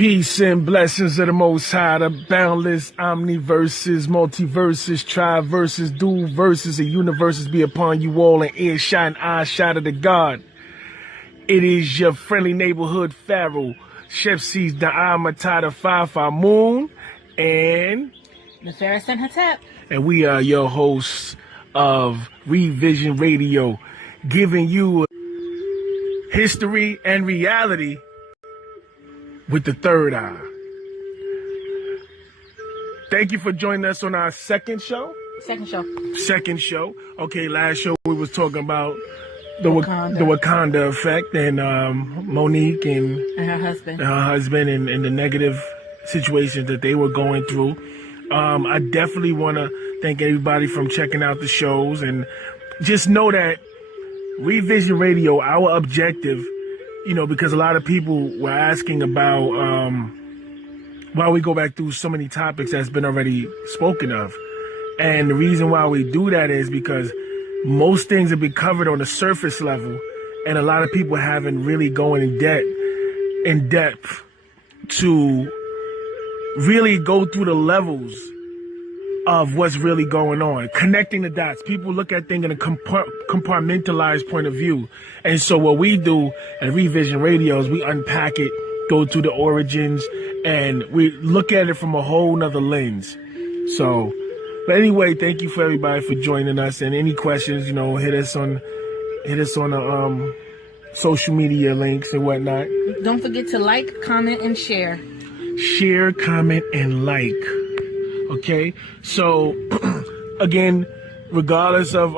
Peace and blessings of the Most High, the boundless omniverses, multiverses, triverses, dual verses, and universes be upon you all in earshot and eye shot of the God. It is your friendly neighborhood Pharaoh, Chef C's the Amatata Fafa Moon, and Nefera Senhatep. And we are your hosts of Revision Radio, giving you history and reality with the third eye. Thank you for joining us on our second show. Second show. Okay, last show we was talking about the Wakanda effect and Monique and her husband and the negative situations that they were going through. I definitely want to thank everybody from checking out the shows, and just know that Revision Radio, our objective, because a lot of people were asking about why we go back through so many topics that's been already spoken of. And the reason why we do that is because most things have been covered on the surface level, and a lot of people haven't really gone in depth to really go through the levels of what's really going on, connecting the dots. People look at things in a compartmentalized point of view. And so what we do at Revision Radio is we unpack it, go through the origins, and we look at it from a whole nother lens. So, but anyway, thank you for everybody for joining us. And any questions, hit us on the social media links and whatnot. Don't forget to like, comment, and share. Share, comment, and like. Okay, so again, regardless of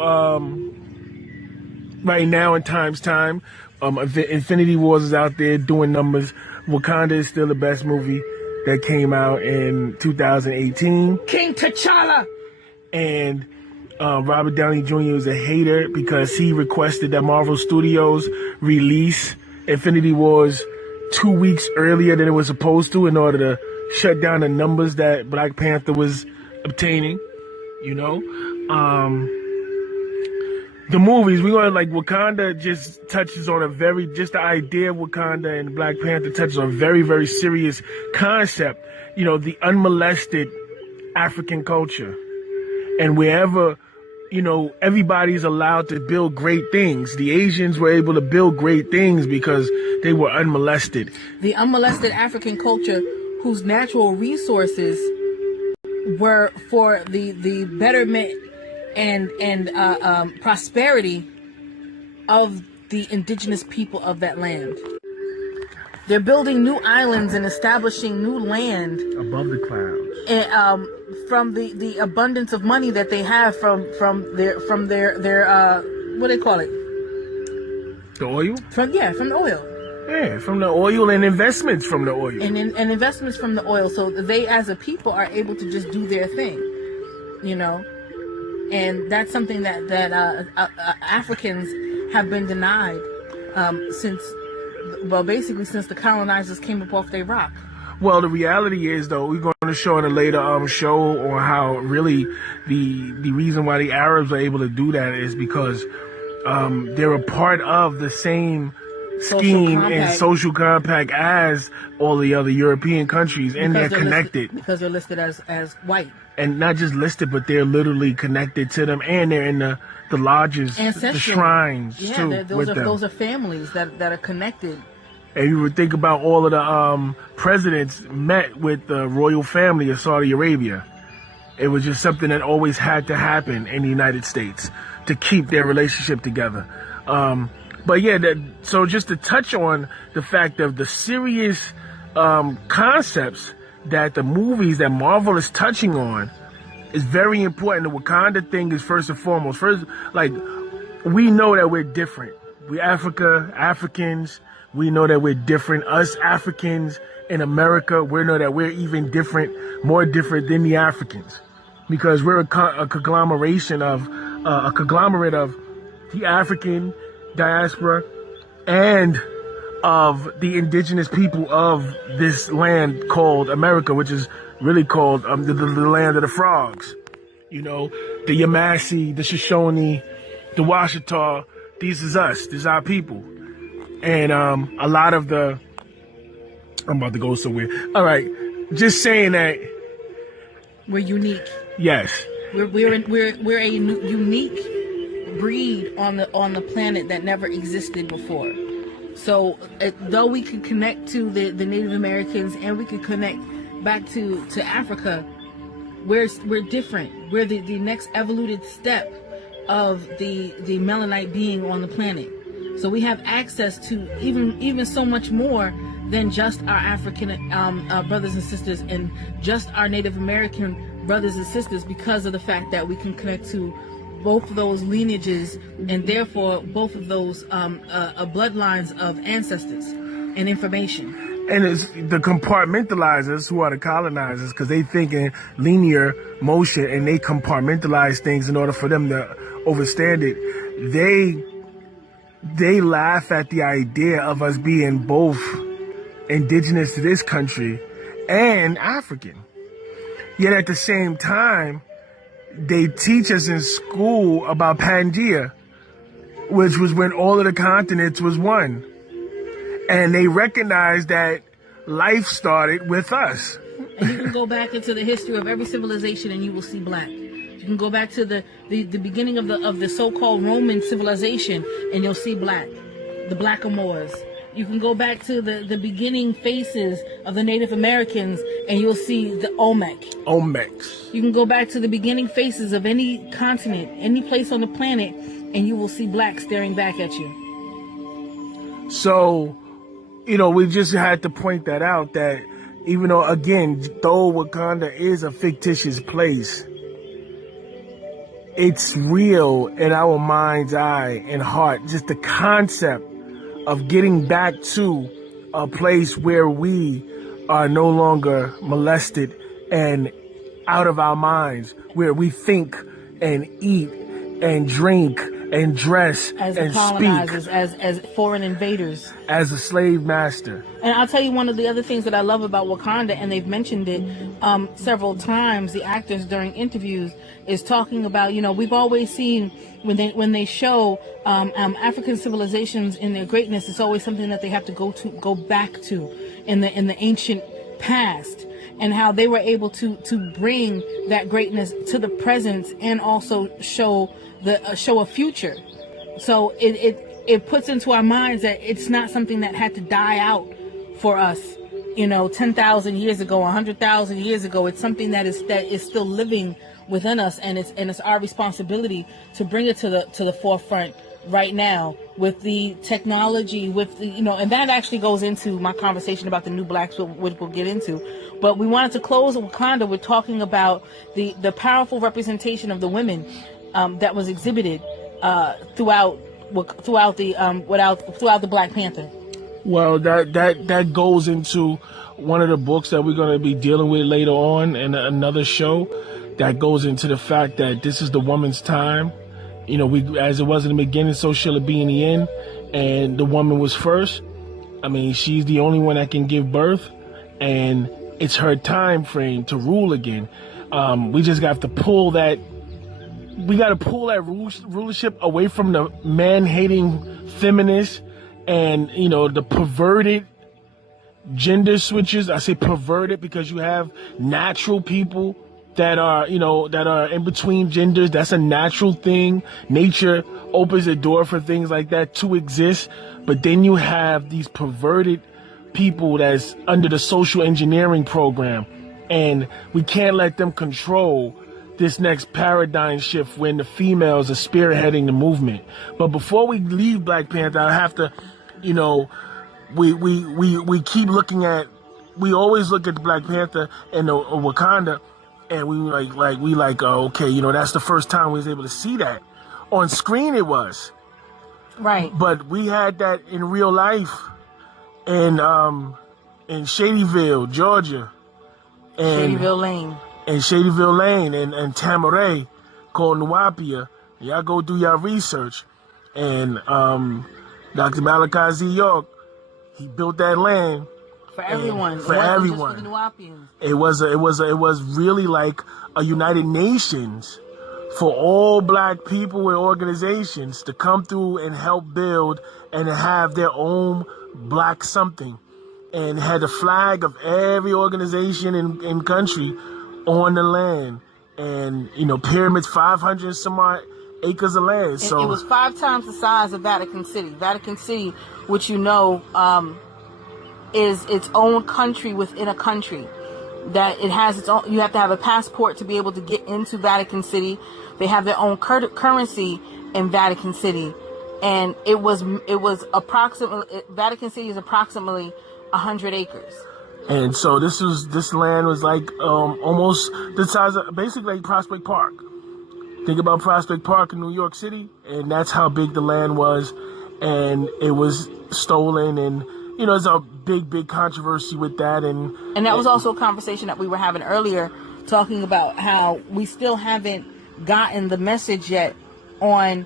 right now in time, Infinity Wars is out there doing numbers. Wakanda is still the best movie that came out in 2018. King T'Challa! And Robert Downey Jr. is a hater because he requested that Marvel Studios release Infinity Wars 2 weeks earlier than it was supposed to in order to shut down the numbers that Black Panther was obtaining. The movies, we want Wakanda just touches on the idea of Wakanda, and Black Panther touches on a very, very serious concept, the unmolested African culture. And wherever, everybody's allowed to build great things. The Asians were able to build great things because they were unmolested. The unmolested African culture, whose natural resources were for the betterment and prosperity of the indigenous people of that land. They're building new islands and establishing new land above the clouds, and, from the abundance of money that they have from their what do they call it? The oil? From the oil. Yeah, from the oil and investments from the oil. And investments from the oil. So they, as a people, are able to just do their thing, And that's something that Africans have been denied since the colonizers came up off their rock. Well, the reality is, though, we're going to show in a later show on how really the reason why the Arabs are able to do that is because they're a part of the same scheme and social compact as all the other European countries, and they're connected because they're listed as white, and not just listed, but they're literally connected to them, and they're in the lodges, the shrines too. Those are families that are connected. And you would think about all of the presidents met with the royal family of Saudi Arabia. It was just something that always had to happen in the United States to keep their relationship together. But yeah, so just to touch on the fact of the serious concepts that the movies that Marvel is touching on is very important. The Wakanda thing is first and foremost. We know that we're different. We Africans, we know that we're different. Us Africans in America, we know that we're even different, more different than the Africans, because we're a conglomerate of the African diaspora and of the indigenous people of this land called America, which is really called the land of the frogs. The Yamasee, the Shoshone, the Washita. These is us. These is our people. And a lot of the I'm about to go somewhere. All right, just saying that. We're unique. Yes. We're a unique breed on the planet that never existed before. So though we can connect to the Native Americans and we can connect back to Africa, we're different. We're the next evoluted step of the Melanite being on the planet. So we have access to even so much more than just our African brothers and sisters and just our Native American brothers and sisters, because of the fact that we can connect to both of those lineages and therefore both of those bloodlines of ancestors and information. And it's the compartmentalizers who are the colonizers, because they think in linear motion and they compartmentalize things in order for them to overstand it. They laugh at the idea of us being both indigenous to this country and African. Yet at the same time, they teach us in school about Pangea, which was when all of the continents was one. And they recognize that life started with us. And you can go back into the history of every civilization and you will see black. You can go back to the beginning of the so-called Roman civilization and you'll see black, the blackamoors. You can go back to the beginning faces of the Native Americans and you'll see the Olmecs. You can go back to the beginning faces of any continent, any place on the planet, and you will see black staring back at you. So, we just had to point that out, that even though, again, though Wakanda is a fictitious place, it's real in our mind's eye and heart. Just the concept of getting back to a place where we are no longer molested and out of our minds, where we think and eat and drink and dress as and colonizers, speak as foreign invaders, as a slave master. And I'll tell you one of the other things that I love about Wakanda, and they've mentioned it several times, the actors during interviews, is talking about, we've always seen when they show African civilizations in their greatness, it's always something that they have to go back to in the ancient past, and how they were able to bring that greatness to the present and also show a future. So it puts into our minds that it's not something that had to die out for us, 10,000 years ago, 100,000 years ago. It's something that is still living within us, and it's our responsibility to bring it to the forefront right now with the technology, with the, and that actually goes into my conversation about the new blacks, which we'll get into. But we wanted to close Wakanda with talking about the powerful representation of the women that was exhibited throughout the Black Panther. Well, that goes into one of the books that we're going to be dealing with later on in another show. That goes into the fact that this is the woman's time. We, as it was in the beginning, so shall it be in the end. And the woman was first. I mean, she's the only one that can give birth, and it's her time frame to rule again. We just got to pull that. We got to pull that rulership away from the man-hating feminists and the perverted gender switches. I say perverted because you have natural people that are in between genders. That's a natural thing. Nature opens the door for things like that to exist. But then you have these perverted people that's under the social engineering program, and we can't let them control this next paradigm shift when the females are spearheading the movement. But before we leave Black Panther, I have to, we keep looking at, we always look at the Black Panther and the Wakanda, and we okay, that's the first time we was able to see that on screen. It was right, but we had that in real life in Shadyville, Georgia, and Shadyville Lane and Tamaray, called Nuapia. Y'all go do your research. And Dr. Malachi Z. York, he built that land for everyone. For everyone. Just for the Nuapians. It was really like a United Nations for all black people and organizations to come through and help build and have their own black something. and had the flag of every organization in country on the land. And, pyramids, 500 and some odd acres of land. So it was 5 times the size of Vatican City. Vatican City, which is its own country within a country. That it has its own. You have to have a passport to be able to get into Vatican City. They have their own currency in Vatican City, and it was approximately, Vatican City is approximately 100 acres. And so this land was like almost the size of basically like Prospect Park. Think about Prospect Park in New York City, and that's how big the land was. And it was stolen, and there's a big controversy with that. And that was also a conversation that we were having earlier, talking about how we still haven't gotten the message yet on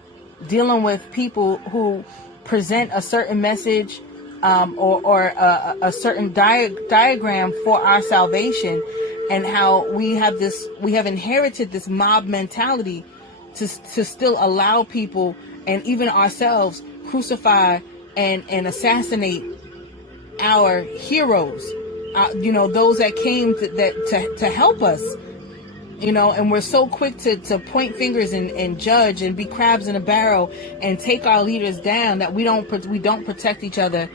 dealing with people who present a certain message or a certain diagram for our salvation, and how we have inherited this mob mentality to still allow people and even ourselves crucify and assassinate our heroes, those that came to help us, and we're so quick to point fingers and judge and be crabs in a barrel and take our leaders down that we don't protect each other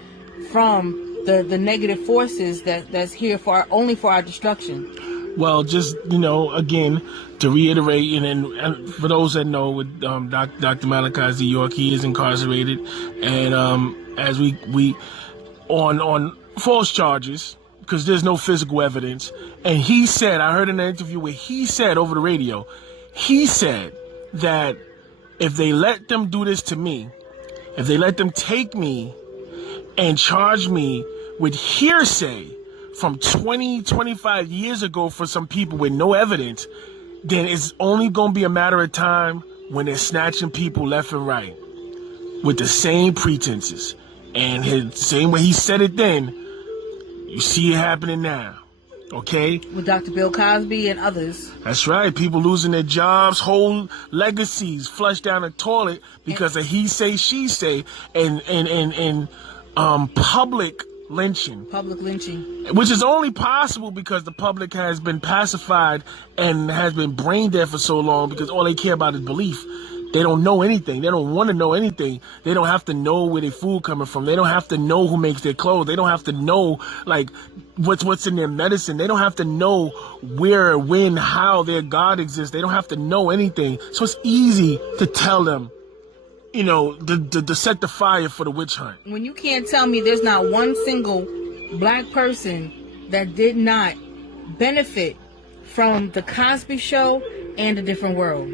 from the negative forces that's here only for our destruction. Well, just again, to reiterate, and for those that know, with Dr. Malachi Z. York, he is incarcerated, and as we on false charges, because there's no physical evidence. And he said, I heard in an interview where he said over the radio, he said that if they let them do this to me, if they let them take me and charge me with hearsay from 20, 25 years ago for some people with no evidence, then it's only going to be a matter of time when they're snatching people left and right with the same pretenses. And the same way he said it then, you see it happening now. Okay? With Dr. Bill Cosby and others. That's right. People losing their jobs, whole legacies flushed down the toilet because of he say, she say, and public lynching. Public lynching. Which is only possible because the public has been pacified and has been brain dead for so long, because all they care about is belief. They don't know anything. They don't want to know anything. They don't have to know where their food coming from. They don't have to know who makes their clothes. They don't have to know what's in their medicine. They don't have to know where, when, how their God exists. They don't have to know anything. So it's easy to tell them, to set the fire for the witch hunt. When you can't tell me there's not one single black person that did not benefit from the Cosby Show and A Different World.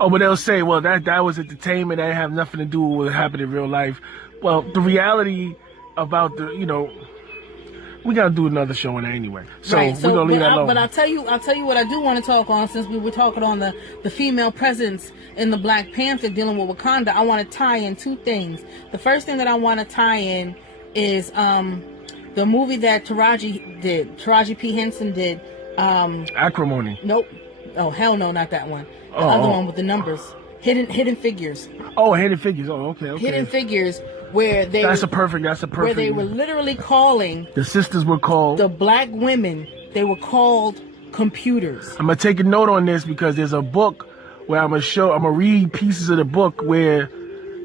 Oh, but they'll say, well, that was entertainment. That have nothing to do with what happened in real life. Well, the reality about we got to do another show on that anyway. So we're going to leave that alone. But I'll tell you what I do want to talk on, since we were talking on the female presence in the Black Panther dealing with Wakanda. I want to tie in 2 things. The first thing that I want to tie in is the movie that Taraji P. Henson did. Acrimony. Nope. Oh, hell no, not that one. The other one with the numbers. Hidden Figures. Oh, Hidden Figures. Oh, okay. Hidden Figures, where they... That's a perfect... Where they were literally calling... The sisters were called... The black women, they were called computers. I'm going to take a note on this, because there's a book where I'm going to read pieces of the book where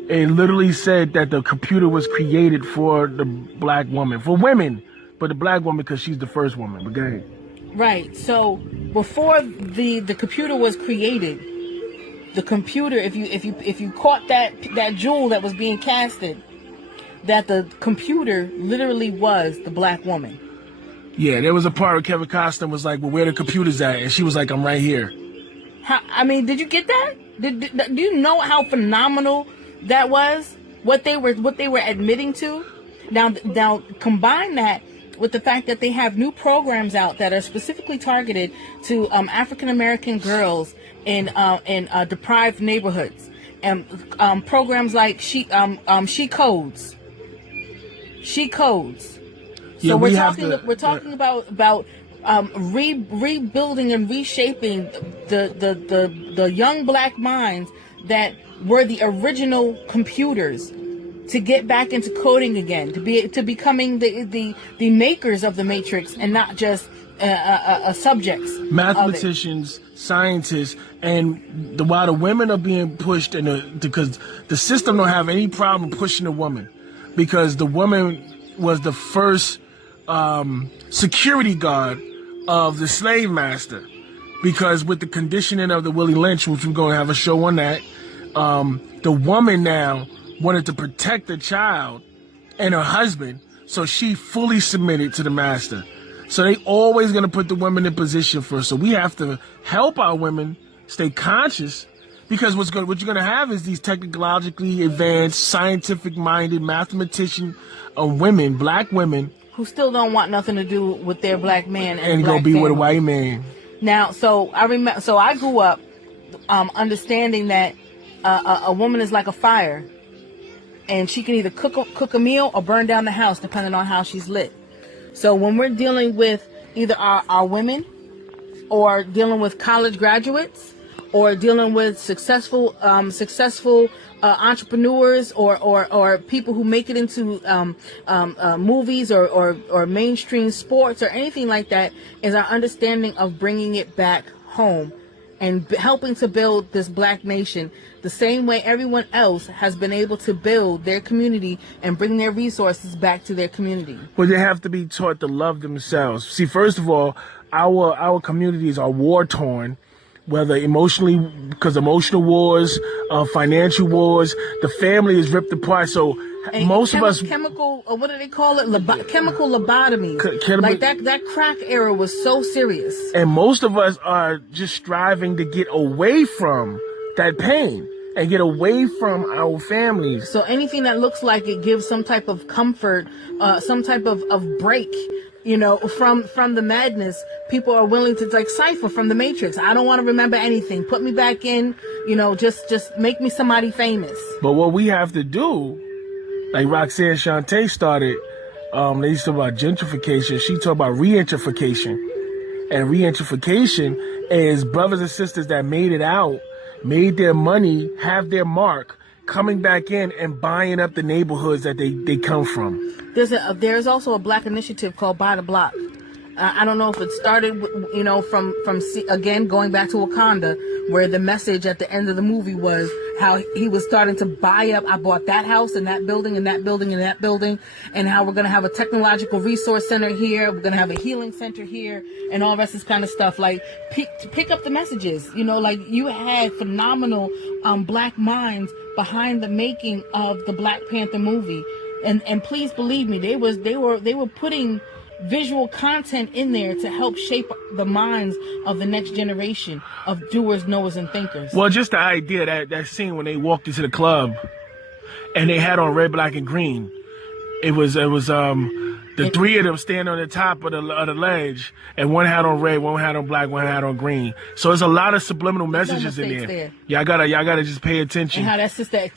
it literally said that the computer was created for the black woman. For women, but the black woman because she's the first woman. But go ahead. Right. So before the computer was created, the computer, if you caught that jewel that was being casted, that the computer literally was the black woman. Yeah, there was a part where Kevin Costner was like, "Well, where the computer's at?" And she was like, "I'm right here." Did you get that? Do you know how phenomenal that was? What they were admitting to? Now combine that with the fact that they have new programs out that are specifically targeted to African American girls in deprived neighborhoods, and programs like She Codes. So yeah, we're talking about rebuilding and reshaping the young black minds that were the original computers to get back into coding again, to becoming the makers of the matrix and not just subjects. Mathematicians, scientists, and while the women are being pushed because the system don't have any problem pushing the woman, because the woman was the first security guard of the slave master. Because with the conditioning of the Willie Lynch, which we're going to have a show on that, the woman now wanted to protect the child and her husband, so she fully submitted to the master. So they always going to put the women in position first. So we have to help our women stay conscious, because what you're going to have is these technologically advanced, scientific-minded mathematician women, black women, who still don't want nothing to do with their black man and go be family. with a white man. Now, so I grew up understanding that a woman is like a fire, and she can either cook a meal or burn down the house, depending on how she's lit. So when we're dealing with either our women, or dealing with college graduates, or dealing with successful entrepreneurs, or people who make it into movies or mainstream sports or anything like that, is our understanding of bringing it back home and helping to build this black nation the same way everyone else has been able to build their community and bring their resources back to their community. Well, they have to be taught to love themselves. See, first of all, our communities are war-torn, whether emotionally, because emotional wars, financial wars, the family is ripped apart. So and most of us... Chemical, what do they call it? Chemical lobotomies. Like that crack era was so serious. And most of us are just striving to get away from that pain and get away from our families. So anything that looks like it gives some type of comfort, some type of break, from the madness, people are willing to cipher from the Matrix. I don't want to remember anything. Put me back in, just make me somebody famous. But what we have to do, like Roxanne Shante started, they used to talk about gentrification. She talked about regentrification. And regentrification is brothers and sisters that made it out, made their money, have their mark, coming back in and buying up the neighborhoods that they come from. There's also a black initiative called Buy the Block. I don't know if it started, from again, going back to Wakanda, where the message at the end of the movie was how he was starting to buy up. I bought that house and that building and that building and that building, and how we're going to have a technological resource center here. We're going to have a healing center here, and all the rest of this kind of stuff. Like, pick up the messages. You had phenomenal black minds behind the making of the Black Panther movie, and please believe me, they were putting visual content in there to help shape the minds of the next generation of doers, knowers, and thinkers. Well, just the idea, that scene when they walked into the club and they had on red, black, and green. It was the three of them standing on the top of the ledge, and one had on red, one had on black, one had on green. So there's a lot of subliminal messages in there. Y'all gotta just pay attention. And how that's just that.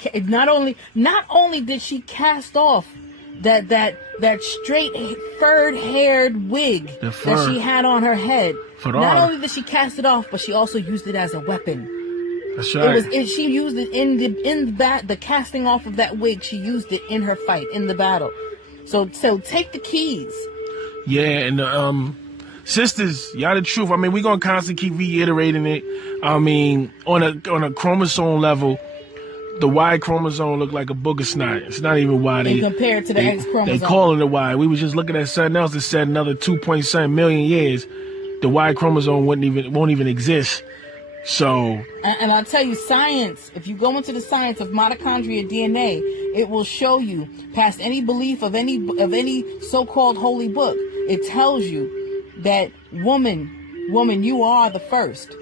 Not only did she cast off that straight furred haired wig that she had on her head. Not only did she cast it off, but she also used it as a weapon. That's right. She used it in the casting off of that wig. She used it in her fight, in the battle. So take the keys. Yeah, and sisters, y'all the truth. I mean, we're gonna constantly keep reiterating it. I mean, on a chromosome level, the Y chromosome looked like a booger snot. It's not even Y. They compare it to the X chromosome. They calling it Y. We was just looking at something else that said another 2.7 million years, the Y chromosome won't even exist. So, and I'll tell you, science, if you go into the science of mitochondria DNA, it will show you, past any belief of any so-called holy book, it tells you that woman, you are the first.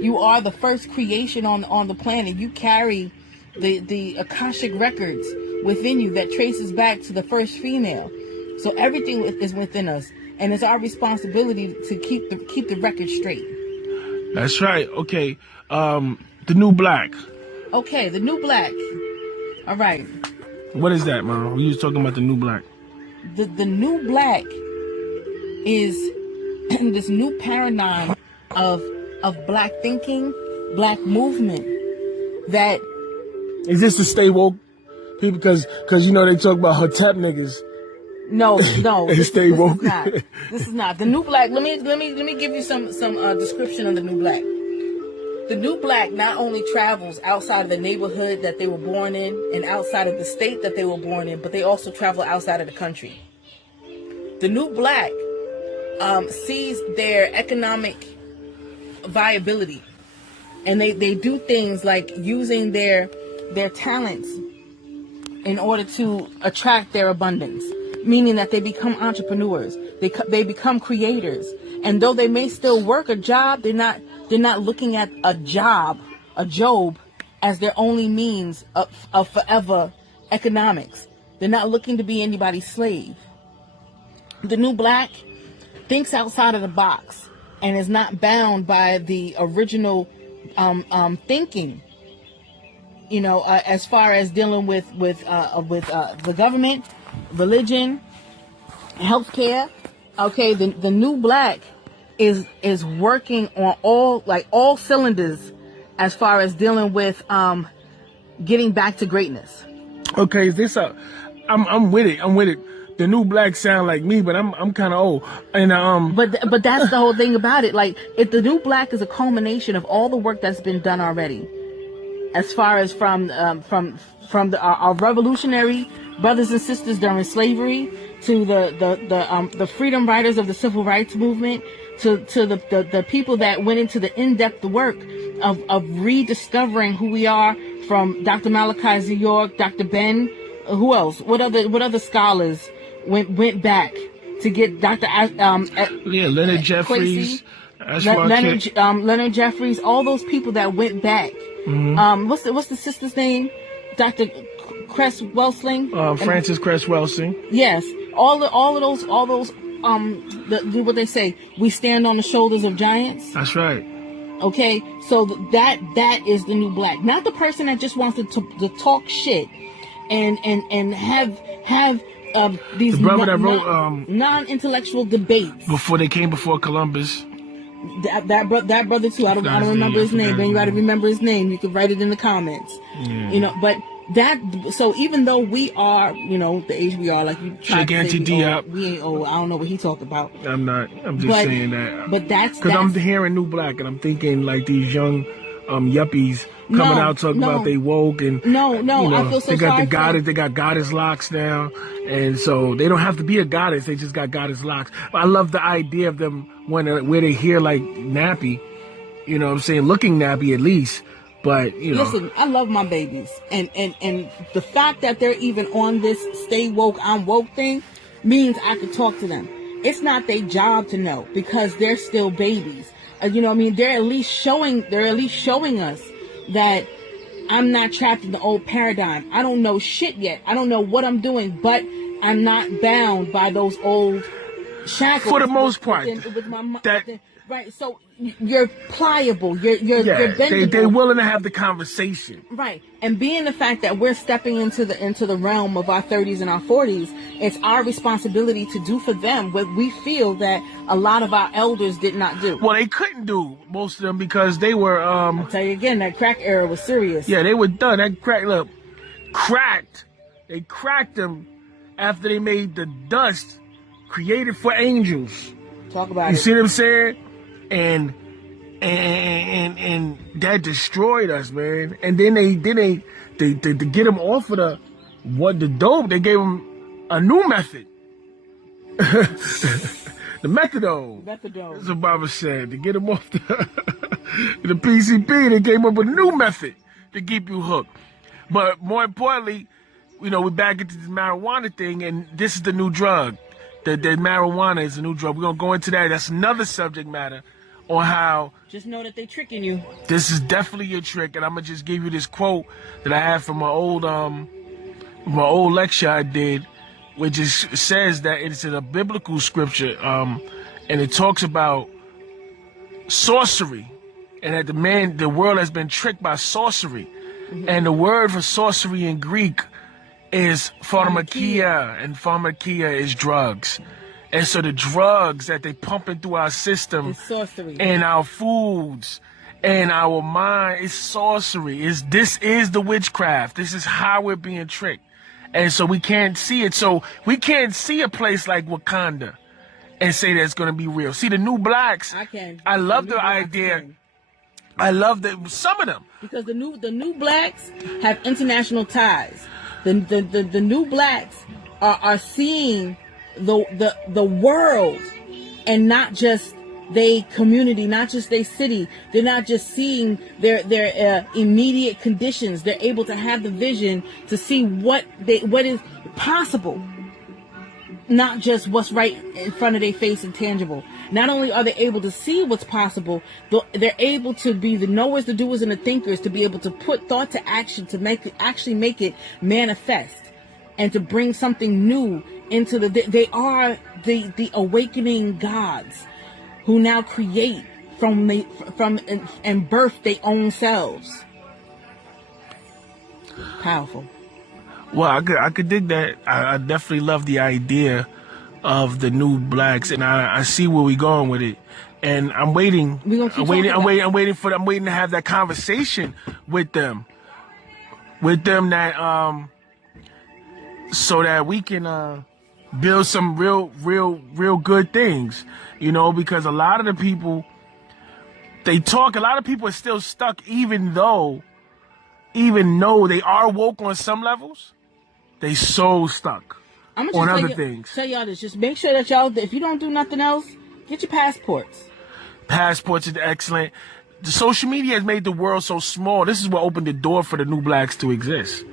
You are the first creation on the planet. You carry the Akashic records within you that traces back to the first female. So everything is within us, and it's our responsibility to keep the record straight. That's right. Okay. The New Black. Okay, the New Black. All right. What is that, man? We was talking about the New Black. The New Black is this new paradigm of black thinking, black movement. That is this to stay woke? People, because you know they talk about Hotep niggas. No. Stay woke. This is not the new black. Let me give you some description of the new black. The new black not only travels outside of the neighborhood that they were born in and outside of the state that they were born in, but they also travel outside of the country. The new black sees their economic viability, and they do things like using their talents in order to attract their abundance, meaning that they become entrepreneurs, they become creators, and though they may still work a job, they're not looking at a job as their only means of forever economics. They're not looking to be anybody's slave. The new black thinks outside of the box and is not bound by the original thinking, as far as dealing with the government, religion, healthcare. Okay, the new black is working on all cylinders as far as dealing with getting back to greatness. Okay, is this I'm with it. The new black sound like me, but I'm kind of old, and But that's the whole thing about it. Like, if the new black is a culmination of all the work that's been done already, as far as from our revolutionary brothers and sisters during slavery, to the freedom riders of the civil rights movement, to the people that went into the in-depth work of rediscovering who we are, from Dr. Malachi Z. York, Dr. Ben, who else? What other scholars went back to get Dr. Leonard Jeffries, Leonard Jeffries, all those people that went back. Mm-hmm. What's the sister's name? Dr. Cress Welsing. Frances Cress Welsing. Yes, all those what they say, we stand on the shoulders of giants. That's right. Okay, so that is the new black, not the person that just wants to talk shit and have these the brother that wrote non-intellectual debates before they came before Columbus. That brother too. I don't remember his name. But you got to remember his name. You can write it in the comments. Yeah. But that. So even though we are, the age we are, like you tried to say, we ain't old. I don't know what he talked about. I'm not. I'm just saying that. But that's because I'm hearing new black and I'm thinking like these young yuppies coming out talking about they woke and I feel so they got sorry the goddess. They got goddess locks now, and so they don't have to be a goddess. They just got goddess locks. I love the idea of them where they hear like nappy, what I'm saying, looking nappy at least. But listen, I love my babies, and the fact that they're even on this stay woke, I'm woke thing means I can talk to them. It's not their job to know because they're still babies. They're at least showing us that I'm not trapped in the old paradigm. I don't know shit yet. I don't know what I'm doing, but I'm not bound by those old shackles. For the most part, right. So you're pliable. You're bendable. They're willing to have the conversation. Right. And being the fact that we're stepping into the realm of our 30s and our 40s, it's our responsibility to do for them what we feel that a lot of our elders did not do. Well, they couldn't do, most of them, because they were I'll tell you again, that crack era was serious. Yeah, they were done. That cracked. They cracked them after they made the dust created for angels. Talk about it. You see what I'm saying? And that destroyed us, man. And then they to get them off of the dope, they gave them a new method. The methadone. That's what Baba said. To get them off the PCP, they came up with a new method to keep you hooked. But more importantly, we're back into this marijuana thing, and this is the new drug. The marijuana is a new drug. We're going to go into that. That's another subject matter on how... Just know that they tricking you. This is definitely a trick, and I'm going to just give you this quote that I have from my old lecture I did, which says that it's in a biblical scripture, and it talks about sorcery, and that the world has been tricked by sorcery. Mm-hmm. And the word for sorcery in Greek is pharmakia, and pharmakia is drugs. And so the drugs that they pumping through our system, sorcery, and our foods, and our mind, is sorcery. This is the witchcraft. This is how we're being tricked. And so we can't see it. So we can't see a place like Wakanda and say that it's going to be real. See, the New Blacks, I love the idea. I love some of them. Because the new blacks have international ties. The new blacks are seeing the world and not just their community, not just their city. They're not just seeing their immediate conditions. They're able to have the vision to see what is possible, not just what's right in front of their face and tangible. Not only are they able to see what's possible, they're able to be the knowers, the doers, and the thinkers, to be able to put thought to action, to actually make it manifest, and to bring something new into they are the awakening gods who now create from and birth their own selves. Powerful. Well, I could dig that. I definitely love the idea of the New Blacks, and I see where we're going with it. And I'm waiting. I'm waiting to have that conversation with them. That so that we can build some real good things. You know, because a lot of the people a lot of people are still stuck, even though they are woke on some levels, they so stuck on other things. Tell y'all this, just make sure that y'all, if you don't do nothing else, get your passports. Passports is excellent. The social media has made the world so small. This is what opened the door for the New Blacks to exist.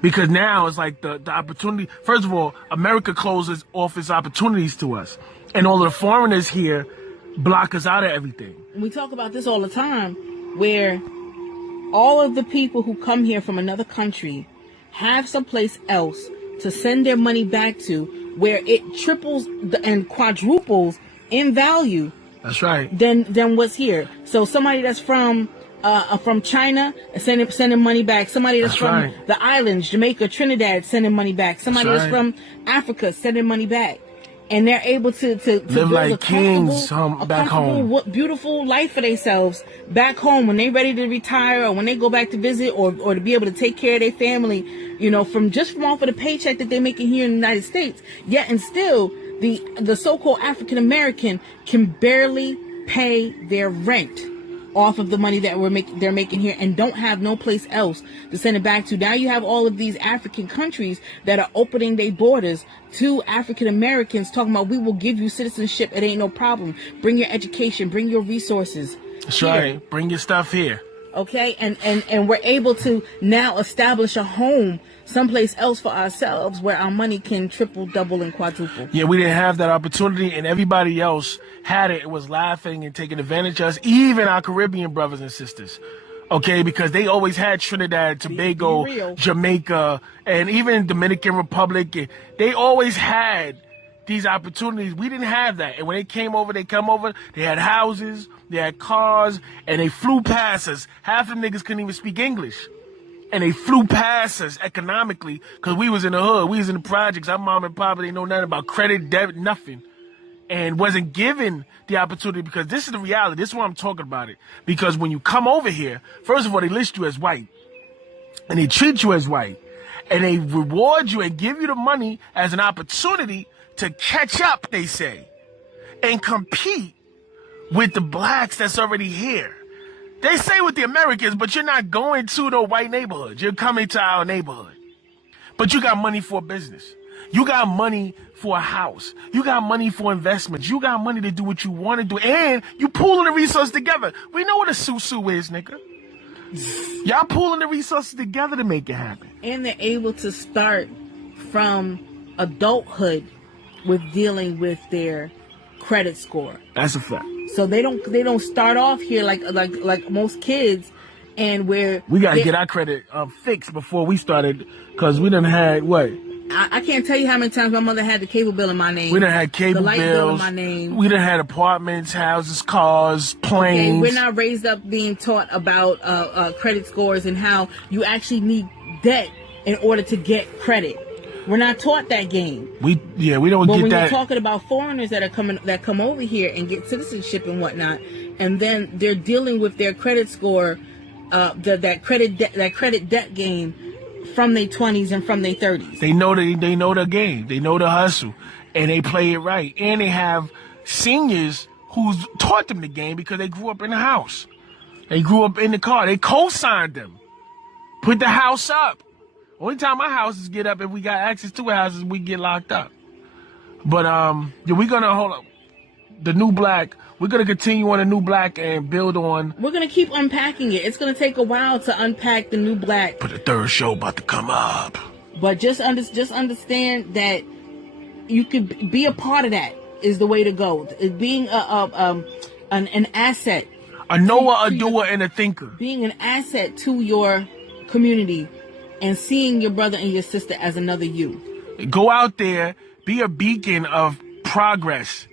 Because now it's like the opportunity. First of all, America closes off its opportunities to us. And all of the foreigners here block us out of everything. We talk about this all the time, where all of the people who come here from another country have someplace else to send their money back to, where it triples and quadruples in value. That's right. Than what's here. So somebody that's from China sending money back. Somebody that's from the islands, Jamaica, Trinidad, sending money back. Somebody that's from Africa sending money back. And they're able to live like kings back home. Beautiful life for themselves back home when they're ready to retire, or when they go back to visit, or to be able to take care of their family, you know, from off of the paycheck that they're making here in the United States. Yet and still, the so-called African American can barely pay their rent off of the money that they're making here, and don't have no place else to send it back to. Now you have all of these African countries that are opening their borders to African Americans, talking about, we will give you citizenship, it ain't no problem. Bring your education, bring your resources. That's here. Right. Bring your stuff here. Okay, and we're able to now establish a home someplace else for ourselves, where our money can triple, double, and quadruple. Yeah, we didn't have that opportunity, and everybody else had it. It was laughing and taking advantage of us, even our Caribbean brothers and sisters. Okay, because they always had Trinidad, Tobago, Jamaica, and even Dominican Republic. They always had these opportunities. We didn't have that. And when they came over, they had houses, they had cars, and they flew past us. Half the niggas couldn't even speak English. And they flew past us economically, because we was in the hood. We was in the projects. Our mom and papa didn't know nothing about credit, debit, nothing. And wasn't given the opportunity, because this is the reality. This is why I'm talking about it. Because when you come over here, first of all, they list you as white. And they treat you as white. And they reward you and give you the money as an opportunity to catch up, they say, and compete with the blacks that's already here. They say with the Americans, but you're not going to no white neighborhood. You're coming to our neighborhood. But you got money for a business. You got money for a house. You got money for investments. You got money to do what you want to do. And you pooling the resources together. We know what a susu is, nigga. Y'all pooling the resources together to make it happen. And they're able to start from adulthood with dealing with their credit score. That's a fact. So they don't start off here like most kids, and where we gotta get our credit fixed before we started, because we done had what? I can't tell you how many times my mother had the cable bill in my name. We done had cable the light bills bill in my name. We done had apartments, houses, cars, planes. Okay, we're not raised up being taught about credit scores and how you actually need debt in order to get credit. We're not taught that game. We don't get that. But when you're talking about foreigners that come over here and get citizenship and whatnot, and then they're dealing with their credit score, that credit debt game, from their 20s and from their 30s. They know the game. They know the hustle, and they play it right. And they have seniors who's taught them the game because they grew up in the house. They grew up in the car. They co-signed them. Put the house up. Only time my houses get up if we got access to houses, we get locked up. But we're gonna hold up the new black. We're gonna continue on the new black and build on. We're gonna keep unpacking it. It's gonna take a while to unpack the new black. But the third show about to come up. But just understand that you could be a part of that is the way to go. Being an asset. A knower, a doer, and a thinker. Being an asset to your community and seeing your brother and your sister as another you. Go out there, be a beacon of progress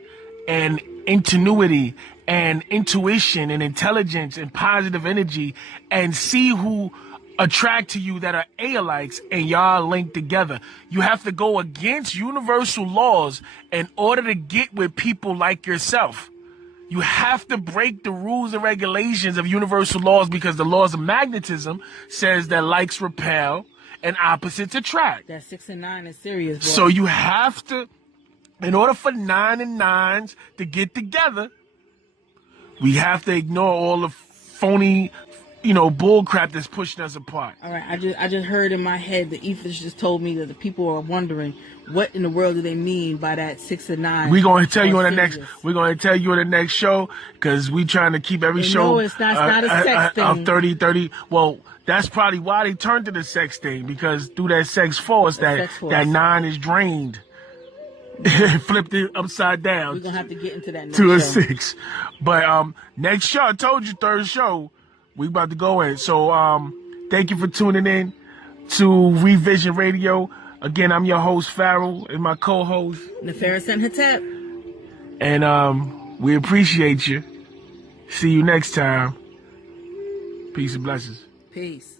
and ingenuity and intuition and intelligence and positive energy, and see who attract to you that are alikes, and y'all link together. You have to go against universal laws in order to get with people like yourself. You have to break the rules and regulations of universal laws, because the laws of magnetism says that likes repel and opposites attract. That 6 and 9 is serious, boy. So you have to, in order for 9 and 9s to get together, we have to ignore all the phony, bull crap that's pushing us apart. All right, I just heard in my head, the ethers just told me that the people are wondering what in the world do they mean by that 6 and 9. We're going to tell you on the next. We're going to tell you on the next show, because we trying to keep every show. No, it's not a sex thing. 30. Well, that's probably why they turned to the sex thing, because through that sex force, that 9 is drained. Flipped it upside down. We're gonna have to get into that next to a show. 6. But next show, I told you, third show, we about to go in. So thank you for tuning in to Revision Radio. Again, I'm your host, Farrell, and my co-host, Nefaris and Hatep. And we appreciate you. See you next time. Peace and blessings. Peace.